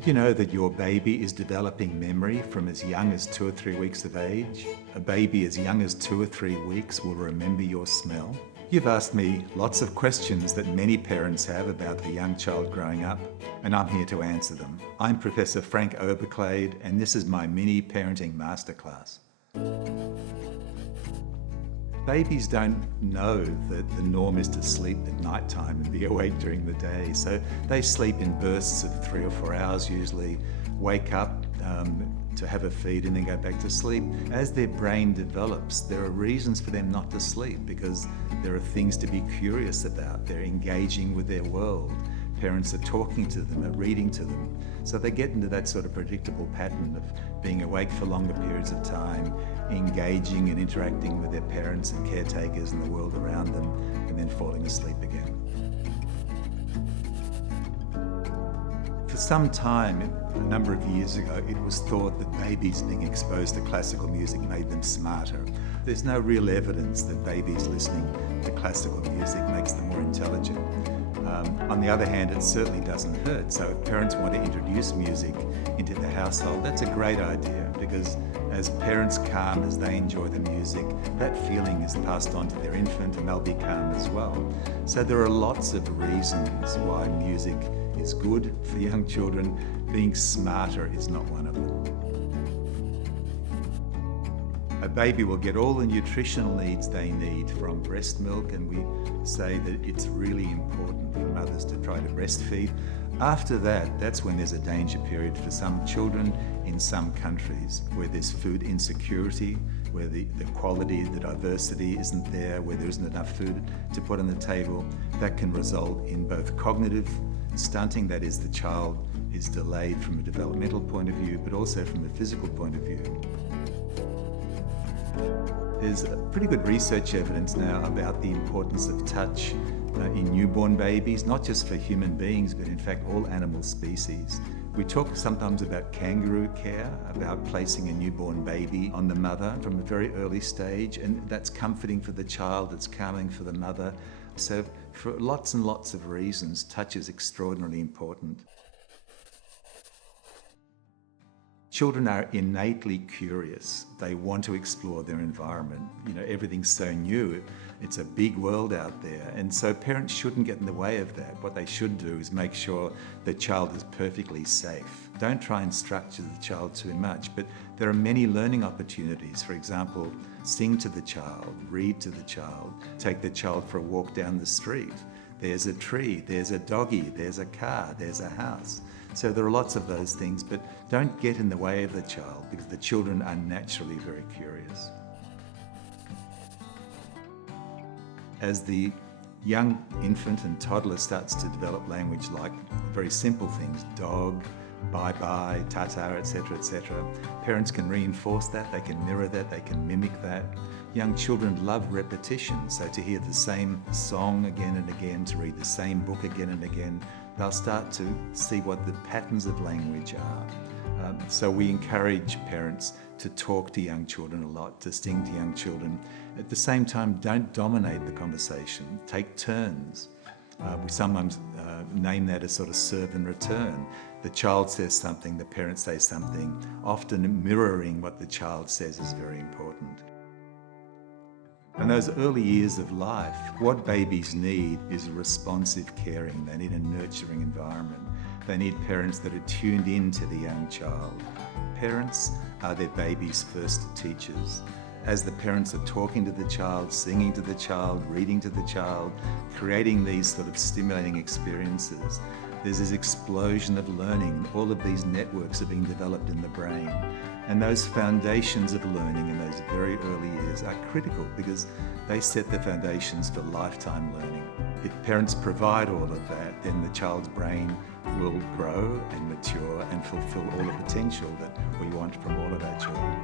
Did you know that your baby is developing memory from as young as 2 or 3 weeks of age? A baby as young as 2 or 3 weeks will remember your smell. You've asked me lots of questions that many parents have about the young child growing up, and I'm here to answer them. I'm Professor Frank Oberclade, and this is my mini parenting masterclass. Babies don't know that the norm is to sleep at night time and be awake during the day. So they sleep in bursts of 3 or 4 hours usually, wake up to have a feed and then go back to sleep. As their brain develops, there are reasons for them not to sleep because there are things to be curious about. They're engaging with their world. Parents are talking to them, are reading to them. So they get into that sort of predictable pattern of being awake for longer periods of time, engaging and interacting with their parents and caretakers and the world around them, and then falling asleep again. For some time, a number of years ago, it was thought that babies being exposed to classical music made them smarter. There's no real evidence that babies listening to classical music makes them more intelligent. On the other hand, it certainly doesn't hurt. So if parents want to introduce music into the household, that's a great idea because as parents calm, as they enjoy the music, that feeling is passed on to their infant and they'll be calm as well. So there are lots of reasons why music is good for young children. Being smarter is not one of them. A baby will get all the nutritional needs they need from breast milk, and we say that it's really important for mothers to try to breastfeed. After that, that's when there's a danger period for some children in some countries where there's food insecurity, where the quality, the diversity isn't there, where there isn't enough food to put on the table. That can result in both cognitive stunting, that is the child is delayed from a developmental point of view, but also from a physical point of view. There's pretty good research evidence now about the importance of touch in newborn babies, not just for human beings, but in fact all animal species. We talk sometimes about kangaroo care, about placing a newborn baby on the mother from a very early stage, and that's comforting for the child, it's calming for the mother. So for lots and lots of reasons, touch is extraordinarily important. Children are innately curious. They want to explore their environment. You know, everything's so new. It's a big world out there. And so parents shouldn't get in the way of that. What they should do is make sure the child is perfectly safe. Don't try and structure the child too much, but there are many learning opportunities. For example, sing to the child, read to the child, take the child for a walk down the street. There's a tree, there's a doggy, there's a car, there's a house. So there are lots of those things, but don't get in the way of the child because the children are naturally very curious. As the young infant and toddler starts to develop language like very simple things, dog, bye-bye, ta-ta, etc., parents can reinforce that, they can mirror that, they can mimic that. Young children love repetition, so to hear the same song again and again, to read the same book again and again, they'll start to see what the patterns of language are. So we encourage parents to talk to young children a lot, to sing to young children. At the same time, don't dominate the conversation, take turns. We sometimes name that as sort of serve and return. The child says something, the parent says something. Often mirroring what the child says is very important. In those early years of life, what babies need is responsive caring. They need a nurturing environment. They need parents that are tuned in to the young child. Parents are their baby's first teachers. As the parents are talking to the child, singing to the child, reading to the child, creating these sort of stimulating experiences, there's this explosion of learning. All of these networks are being developed in the brain. And those foundations of learning in those very early years are critical because they set the foundations for lifetime learning. If parents provide all of that, then the child's brain will grow and mature and fulfill all the potential that we want from all of our children.